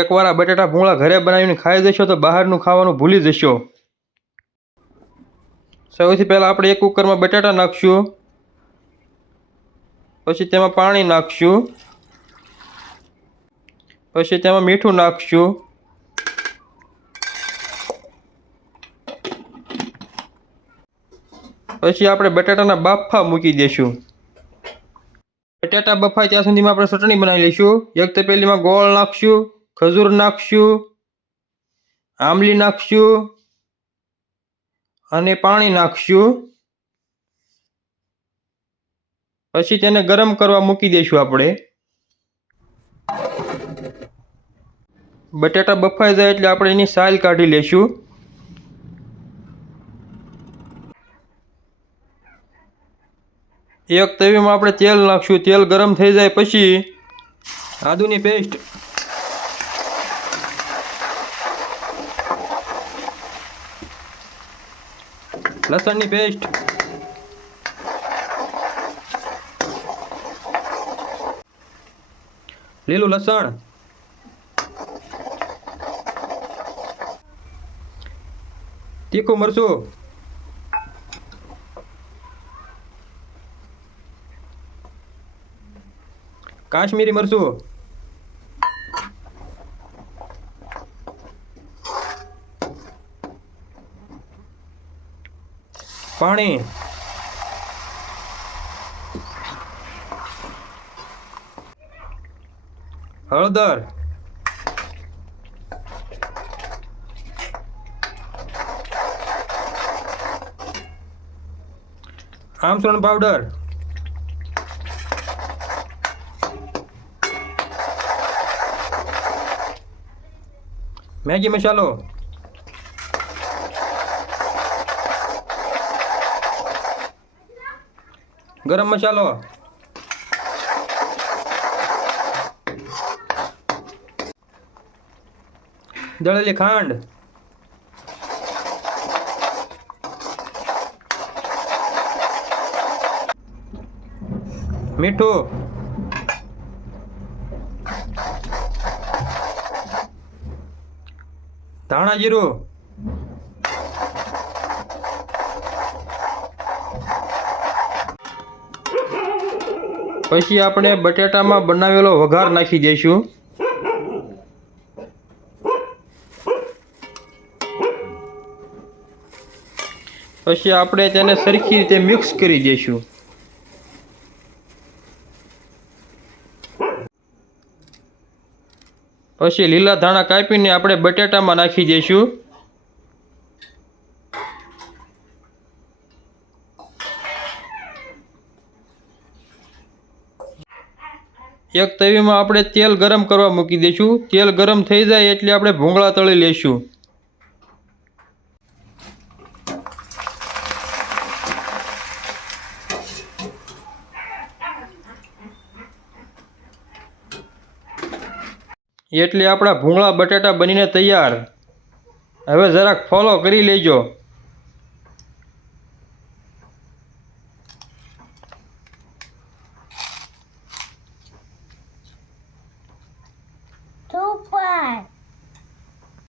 એકવાર આ બટેટા ભૂંગળા ઘરે બનાવીને ખાઈ જશો તો બહારનું ખાવાનું ભૂલી જશો। સૌથી પહેલાં આપણે એક કુકરમાં બટાટા નાખશું, પછી તેમાં પાણી નાખશું, પછી તેમાં મીઠું નાખશું, પછી આપણે બટાટાના બાફા મૂકી દઈશું। બટાટા બફાય ત્યાં સુધીમાં આપણે ચટણી બનાવી લઈશું। એક તપેલીમાં ગોળ નાખશું, ખજૂર નાખશું, આંબલી નાખશું અને પાણી નાખશું। પછી તેને ગરમ કરવા મૂકી દઈશું। આપણે બટાટા બફાઈ જાય એટલે આપણે એની છાલ કાઢી લઈશું। એક તવીમાં આપણે તેલ નાખશું। તેલ ગરમ થઈ જાય પછી આદુની પેસ્ટ, લસણની પેસ્ટ, લીલું લસણ, તીખું મરચું, કાશ્મીરી મરચું, પાણી, હળદર, આમચૂર્ણ પાવડર, મેગી મસાલો, ગરમ મસાલો, દળેલી ખાંડ, મીઠું, ધાણા જીરું, પછી આપણે બટેટામાં બનાવેલો વઘાર નાખી દઈશું। પછી આપણે તેને સરખી રીતે મિક્સ કરી દઈશું। પછી લીલા ધાણા કાપીને આપણે બટેટામાં નાખી દઈશું। એક તવીમાં આપણે તેલ ગરમ કરવા મૂકી દઈશું। તેલ ગરમ થઈ જાય એટલે આપણે ભૂંગળા તળી લઈશું। એટલે આપણા ભૂંગળા બટાટા બનીને તૈયાર। હવે જરાક ફોલો કરી લેજો।